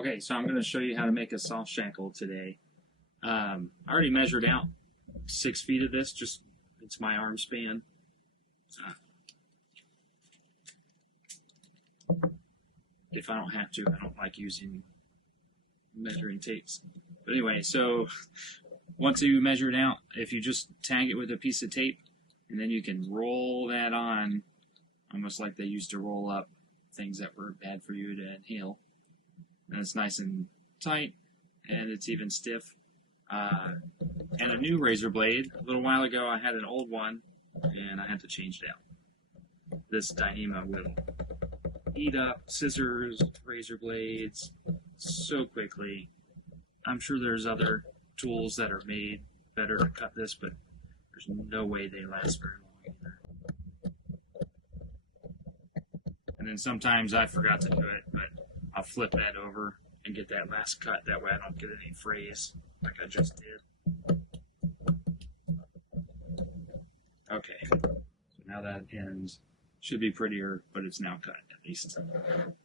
Okay, so I'm going to show you how to make a soft shackle today. I already measured out 6 feet of this, just it's my arm span. If I don't have to, I don't like using measuring tapes. But anyway, so once you measure it out, if you just tag it with a piece of tape, and then you can roll that on, almost like they used to roll up things that were bad for you to inhale. And it's nice and tight, and it's even stiff. And a new razor blade. A little while ago I had an old one, and I had to change it out. This Dyneema will eat up scissors, razor blades so quickly. I'm sure there's other tools that are made better to cut this, but there's no way they last very long either. And then sometimes I forgot to do it, but I'll flip that over and get that last cut. That way I don't get any frays like I just did. Okay, so now that ends. Should be prettier, but it's now cut at least.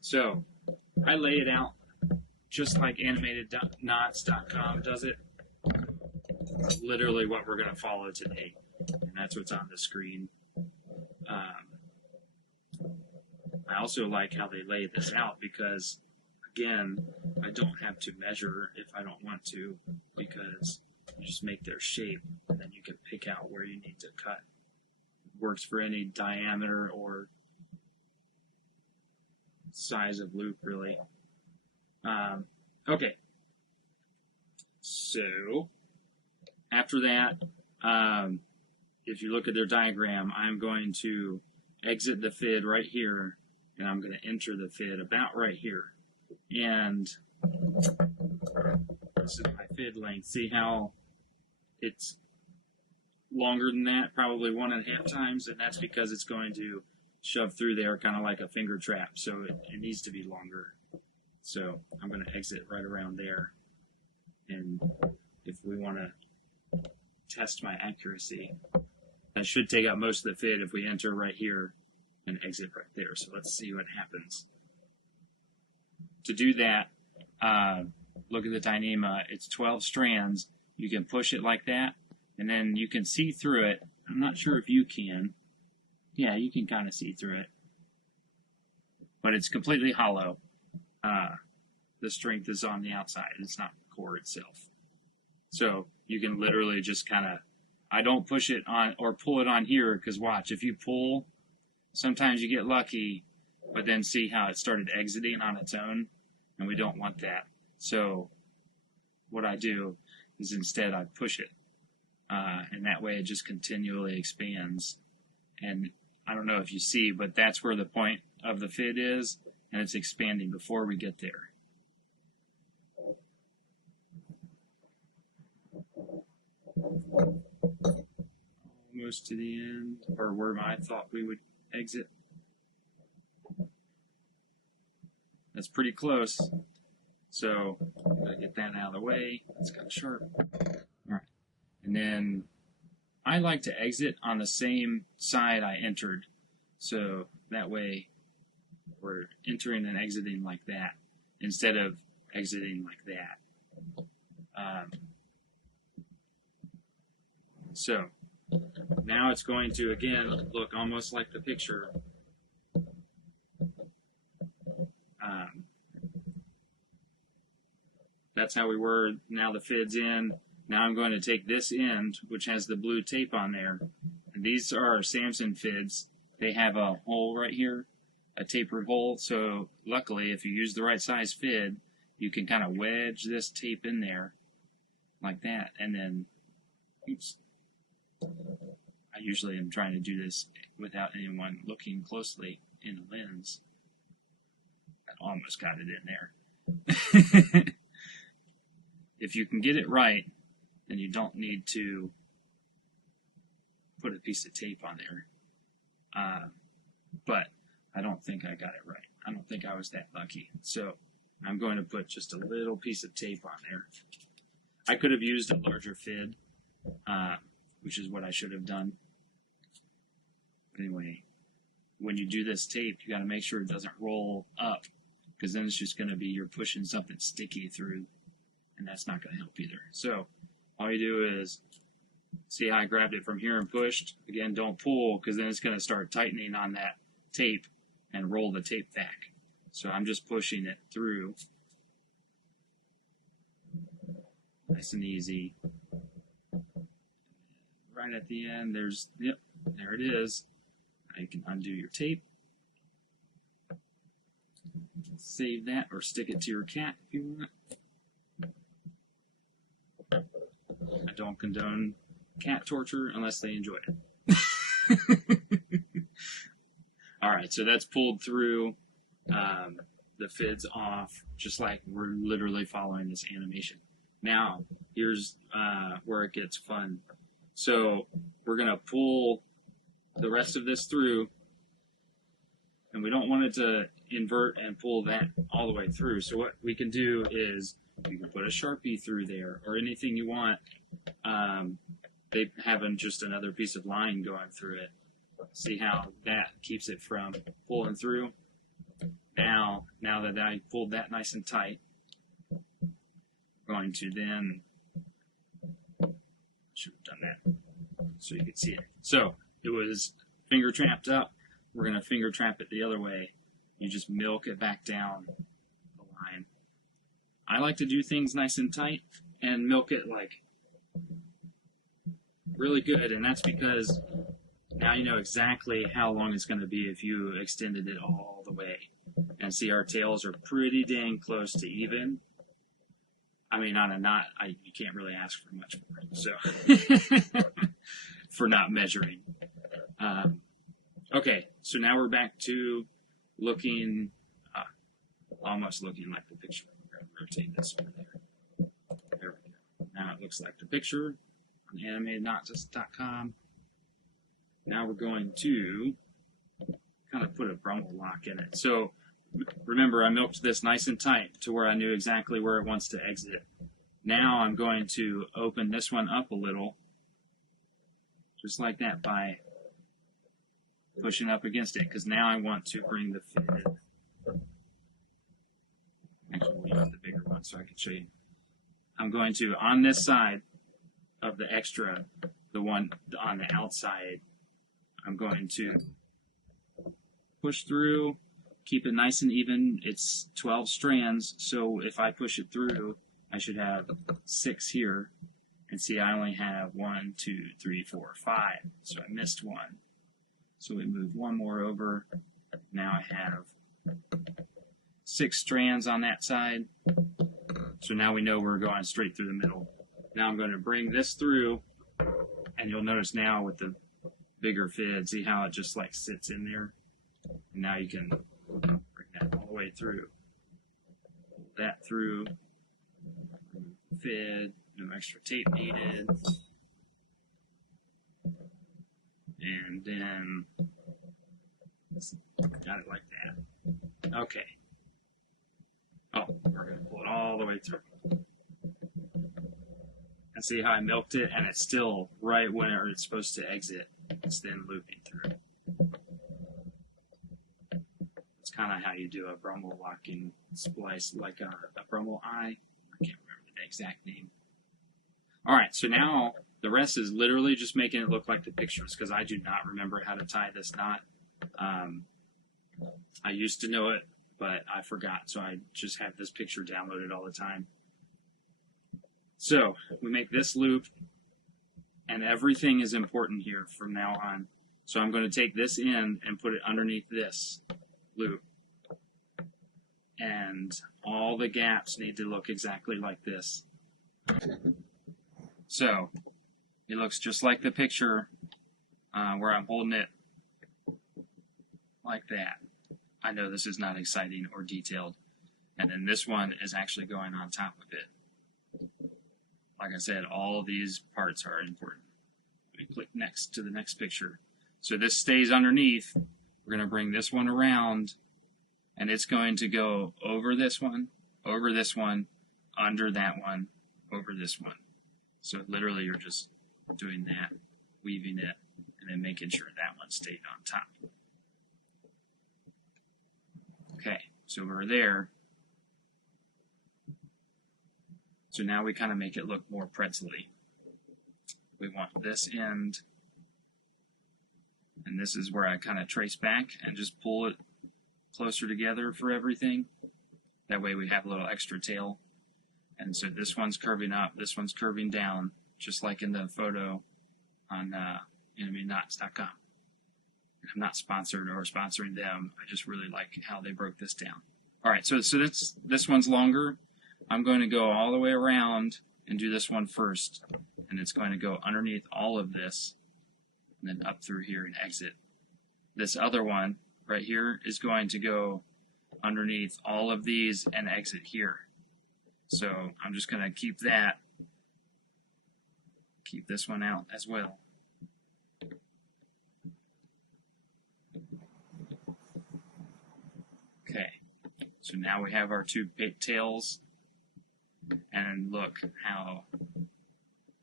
So I lay it out just like animatedknots.com does it. Literally what we're going to follow today, and that's what's on the screen. I also like how they lay this out because, again, I don't have to measure if I don't want to, because you just make their shape and then you can pick out where you need to cut. It works for any diameter or size of loop, really. Okay, so after that, if you look at their diagram, I'm going to exit the fid right here, and I'm going to enter the fid about right here. And this is my fid length. See how it's longer than that, probably 1.5 times, and that's because it's going to shove through there kind of like a finger trap, so it needs to be longer. So I'm going to exit right around there, and if we want to test my accuracy, that should take out most of the fid if we enter right here and exit right there. So let's see what happens. To do that, look at the Dyneema. It's 12 strands. You can push it like that, and then you can see through it. I'm not sure if you can. Yeah, you can kind of see through it, but it's completely hollow. The strength is on the outside. It's not the core itself. So you can literally just kind of, I don't push it on or pull it on here, because watch, if you pull, sometimes you get lucky, but then see how it started exiting on its own, and we don't want that. So what I do is instead I push it, and that way it just continually expands. And I don't know if you see, but that's where the point of the fid is, and it's expanding before we get there. Almost to the end, or where I thought we would exit. That's pretty close. So, gotta get that out of the way. It's kind of sharp. Alright. And then I like to exit on the same side I entered. So that way we're entering and exiting like that instead of exiting like that. So now it's going to, again, look almost like the picture. That's how we were. Now the fid's in. Now I'm going to take this end, which has the blue tape on there. And these are our Samson fids. They have a hole right here, a tapered hole. So luckily, if you use the right size fid, you can kind of wedge this tape in there like that. And then, oops. I usually am trying to do this without anyone looking closely in the lens. I almost got it in there. If you can get it right, then you don't need to put a piece of tape on there. But I don't think I got it right. I don't think I was that lucky. So I'm going to put just a little piece of tape on there. I could have used a larger fid, which is what I should have done. But anyway, when you do this tape, you got to make sure it doesn't roll up, because then it's just going to be you're pushing something sticky through, and that's not going to help either. So all you do is, see how I grabbed it from here and pushed? Again, don't pull, because then it's going to start tightening on that tape and roll the tape back. So I'm just pushing it through. Nice and easy. Right at the end, yep, there it is. Now you can undo your tape. Save that or stick it to your cat if you want. I don't condone cat torture unless they enjoy it. Alright, so that's pulled through. The fid's off, just like we're literally following this animation. Now, here's where it gets fun. So, we're going to pull the rest of this through, and we don't want it to invert and pull that all the way through. So what we can do is, you can put a Sharpie through there, or anything you want. They have just another piece of line going through it. See how that keeps it from pulling through? Now that I pulled that nice and tight, I'm going to then, should have done that so you could see it. So it was finger trapped up. We're going to finger trap it the other way. You just milk it back down the line. I like to do things nice and tight and milk it like really good, and that's because now you know exactly how long it's going to be if you extended it all the way. And see, our tails are pretty dang close to even. I mean, on a knot, you can't really ask for much more. So, for not measuring. Okay, so now we're back to looking, almost looking like the picture. We're going to rotate this over there. There we go. Now it looks like the picture on animatedknots.com. Now we're going to kind of put a Brummel lock in it. So remember, I milked this nice and tight to where I knew exactly where it wants to exit. Now I'm going to open this one up a little, just like that, by pushing up against it, because now I want to bring the fid. Actually, we'll use the bigger one so I can show you. I'm going to, on this side of the extra, the one on the outside, I'm going to push through, keep it nice and even. It's 12 strands, so if I push it through, I should have 6 here. And see, I only have 1, 2, 3, 4, 5. So I missed one. So we move one more over. Now I have 6 strands on that side. So now we know we're going straight through the middle. Now I'm going to bring this through, and you'll notice now with the bigger fid, see how it just like sits in there? And now you can bring that all the way through. Pull that through. Fid, no extra tape needed. And then got it like that. Okay. Oh, we're going to pull it all the way through. And see how I milked it, and it's still right where it's supposed to exit. It's then looping through. It's kind of how you do a Brummel locking splice, like a Brummel eye. I can't remember the exact name. Alright, so now the rest is literally just making it look like the pictures, because I do not remember how to tie this knot. I used to know it, but I forgot, so I just have this picture downloaded all the time. So, we make this loop, and everything is important here from now on. So I'm going to take this end and put it underneath this loop. And all the gaps need to look exactly like this. So, it looks just like the picture where I'm holding it like that. I know this is not exciting or detailed. And then this one is actually going on top of it. Like I said, all these parts are important. Let me click next to the next picture. So this stays underneath. We're going to bring this one around, and it's going to go over this one, under that one, over this one. So literally you're just doing that, weaving it, and then making sure that one stayed on top. Okay, So we're there. So now we kind of make it look more pretzel-y. We want this end, and this is where I kind of trace back and just pull it closer together for everything. That way we have a little extra tail. And so this one's curving up, this one's curving down, just like in the photo on enemyknots.com. I'm not sponsored or sponsoring them. I just really like how they broke this down. All right, so this one's longer. I'm going to go all the way around and do this one first. And it's going to go underneath all of this and then up through here and exit. This other one right here is going to go underneath all of these and exit here. So I'm just going to keep this one out as well. Okay, so now we have our two tails, and look how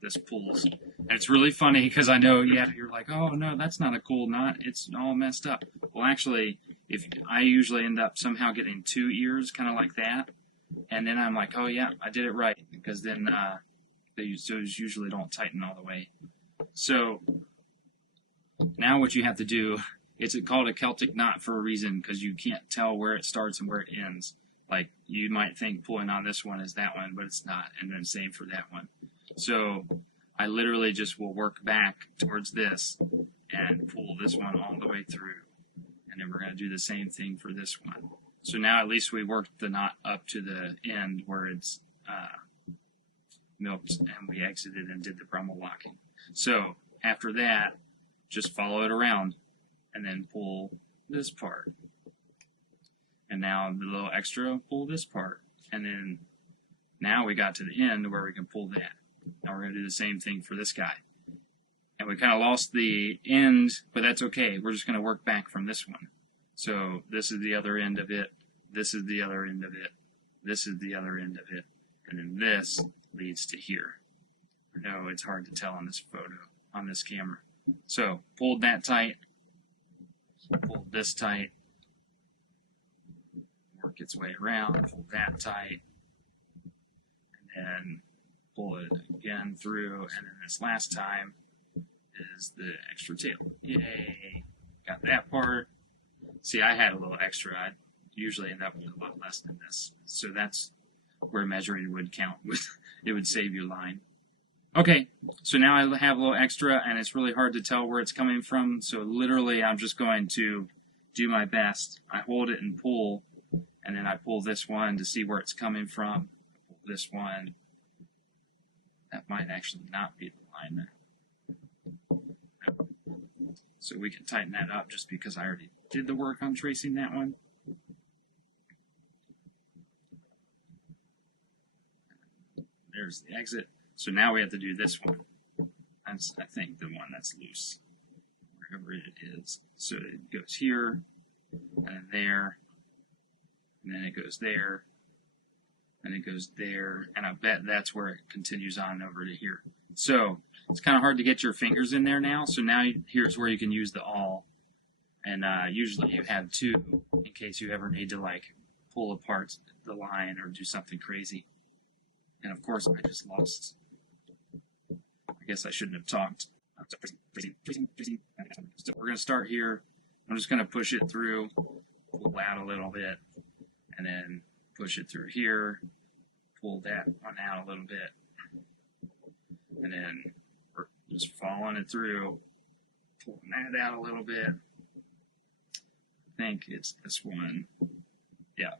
this pulls. And it's really funny because I know, yeah, you're like, oh no, that's not a cool knot, it's all messed up. Well, actually, I usually end up somehow getting two ears, kind of like that, and then I'm like, oh yeah, I did it right, because then those usually don't tighten all the way. So now what you have to do, it's called a Celtic knot for a reason, because you can't tell where it starts and where it ends. Like, you might think pulling on this one is that one, but it's not, and then same for that one. So I literally just will work back towards this and pull this one all the way through. And then we're going to do the same thing for this one. So now at least we worked the knot up to the end where it's milked, and we exited and did the Brummel locking. So after that, just follow it around and then pull this part. And now the little extra, pull this part. And then now we got to the end where we can pull that. Now we're going to do the same thing for this guy. And we kind of lost the end, but that's okay. We're just going to work back from this one. So this is the other end of it. This is the other end of it. This is the other end of it. And then this leads to here. I know it's hard to tell on this photo, on this camera. So pulled that tight. Pulled this tight. Work its way around. Pull that tight. And then pull it again through. And then this last time is the extra tail. Yay! Got that part. See, I had a little extra. I usually end up with a lot less than this. So that's where measuring would count. It would save you line. Okay, so now I have a little extra, and it's really hard to tell where it's coming from. So literally, I'm just going to do my best. I hold it and pull, and then I pull this one to see where it's coming from. Pull this one. That might actually not be the line there. So we can tighten that up just because I already did the work on tracing that one. There's the exit. So now we have to do this one. That's, I think, the one that's loose, wherever it is. So it goes here, and there, and then it goes there, and it goes there, and I bet that's where it continues on over to here. So it's kind of hard to get your fingers in there now. So now here's where you can use the awl, and usually you have two in case you ever need to like pull apart the line or do something crazy. And of course, I just lost. I guess I shouldn't have talked. So we're going to start here. I'm just going to push it through, pull out a little bit, and then push it through here, pull that one out a little bit, and then we're just following it through, pulling that out a little bit. I think it's this one. Yeah.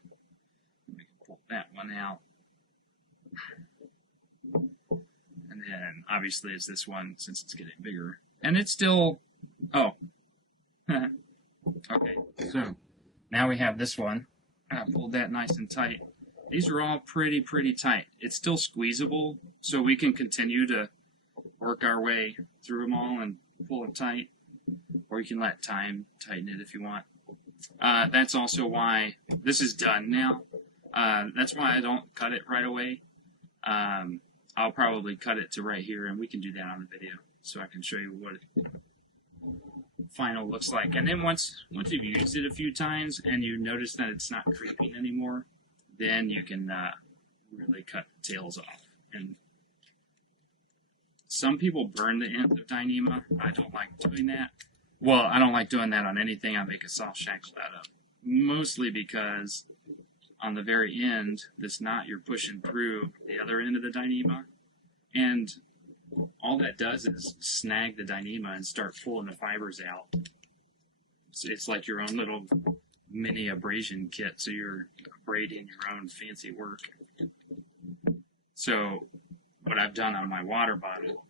We can pull that one out. And then, obviously, it's this one, since it's getting bigger. And it's still... Oh. Okay, so now we have this one. I pulled that nice and tight. These are all pretty tight. It's still squeezable, so we can continue to work our way through them all and pull it tight. Or you can let time tighten it if you want. That's also why this is done now. That's why I don't cut it right away. I'll probably cut it to right here, and we can do that on the video, so I can show you what final looks like. And then once you've used it a few times and you notice that it's not creeping anymore, then you can really cut the tails off. And some people burn the end of Dyneema. I don't like doing that. Well, I don't like doing that on anything I make a soft shackle out of. Mostly because on the very end, this knot you're pushing through the other end of the Dyneema, and all that does is snag the Dyneema and start pulling the fibers out. It's like your own little mini abrasion kit, so you're abrading your own fancy work. So what I've done on my water bottle,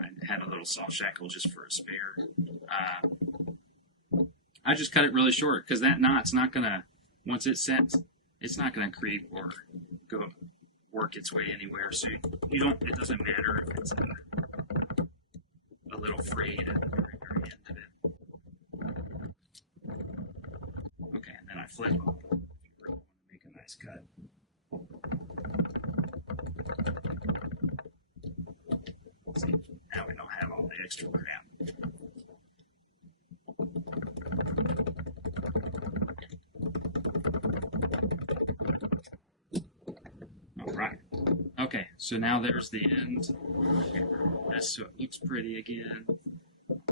I had a little soft shackle just for a spare. I just cut it really short because that knot's not gonna, once it sets, it's not gonna creep or go work its way anywhere. So you don't. It doesn't matter if it's a little frayed at the very, very end of it. Okay, and then I flip them. If you really want to make a nice cut. See, now we don't have all the extra crap. Alright. Okay, so now there's the end. This so it looks pretty again.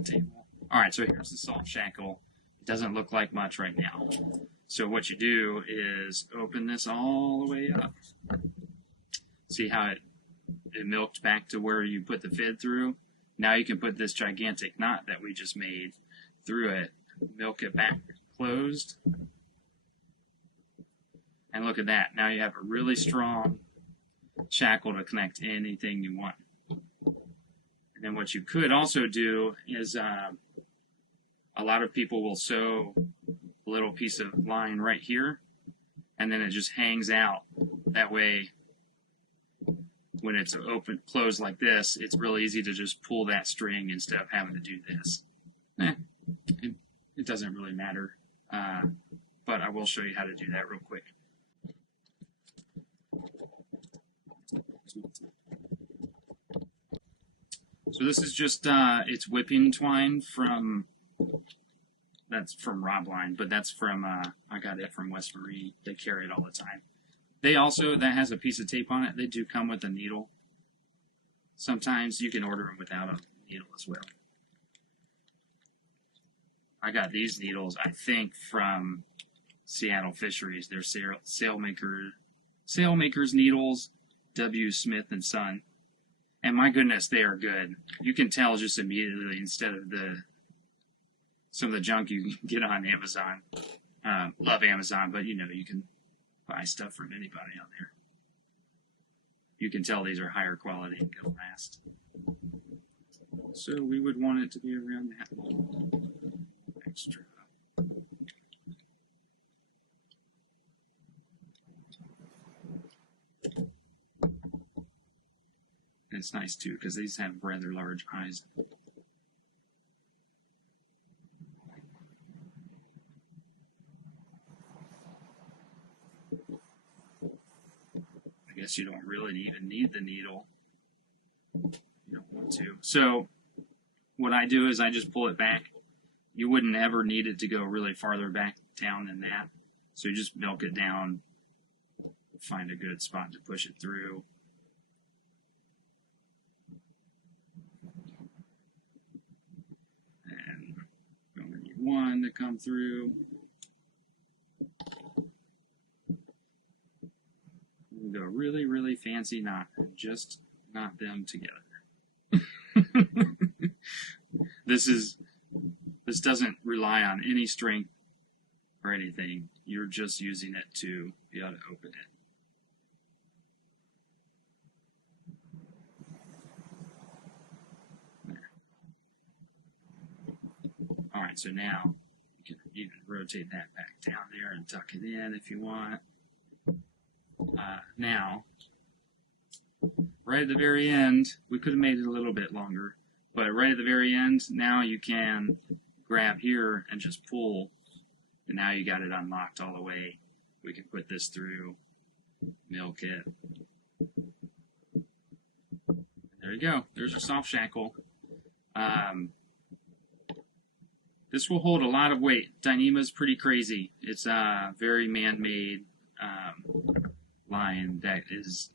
Table. Alright, so here's the soft shackle. It doesn't look like much right now. So what you do is open this all the way up. See how it milked back to where you put the fid through? Now you can put this gigantic knot that we just made through it, milk it back closed, and look at that. Now you have a really strong shackle to connect anything you want. And then what you could also do is a lot of people will sew a little piece of line right here, and then it just hangs out. That way, when it's open, closed like this, it's real easy to just pull that string instead of having to do this. It doesn't really matter, but I will show you how to do that real quick. So this is just, it's whipping twine from, that's from Robline, but that's from, I got it from West Marine. They carry it all the time. They also, that has a piece of tape on it. They do come with a needle. Sometimes you can order them without a needle as well. I got these needles, I think, from Seattle Fisheries. They're sailmakers needles, W. Smith and Son. And my goodness, they are good. You can tell just immediately instead of some of the junk you can get on Amazon. Love Amazon, but you know, you can buy stuff from anybody on there. You can tell these are higher quality and gonna last. So we would want it to be around that little extra. And it's nice too because these have rather large eyes. I guess you don't really even need the needle. You don't want to. So what I do is I just pull it back. You wouldn't ever need it to go really farther back down than that. So you just milk it down, find a good spot to push it through. And you only need one to come through. Do a really, really fancy knot and just knot them together. This doesn't rely on any strength or anything. You're just using it to be able to open it. There. All right, so now you can rotate that back down there and tuck it in if you want. Now, right at the very end, we could have made it a little bit longer, but right at the very end, now you can grab here and just pull, and now you got it unlocked all the way. We can put this through, milk it. There you go. There's your soft shackle. This will hold a lot of weight. Dyneema is pretty crazy. It's a very man-made line that is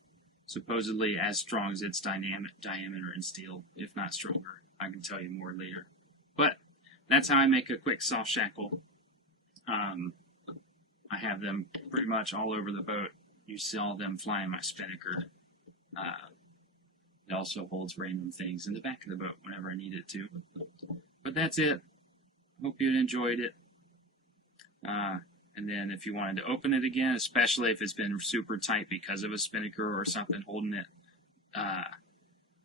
supposedly as strong as its diameter in steel, if not stronger. I can tell you more later. But that's how I make a quick soft shackle. I have them pretty much all over the boat. You see all them flying my spinnaker. It also holds random things in the back of the boat whenever I need it to. But that's it. Hope you enjoyed it. And then if you wanted to open it again, especially if it's been super tight because of a spinnaker or something holding it,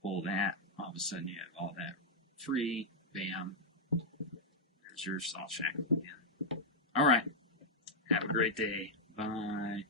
pull that. All of a sudden you have all that free. Bam. There's your salt shackle again. All right. Have a great day. Bye.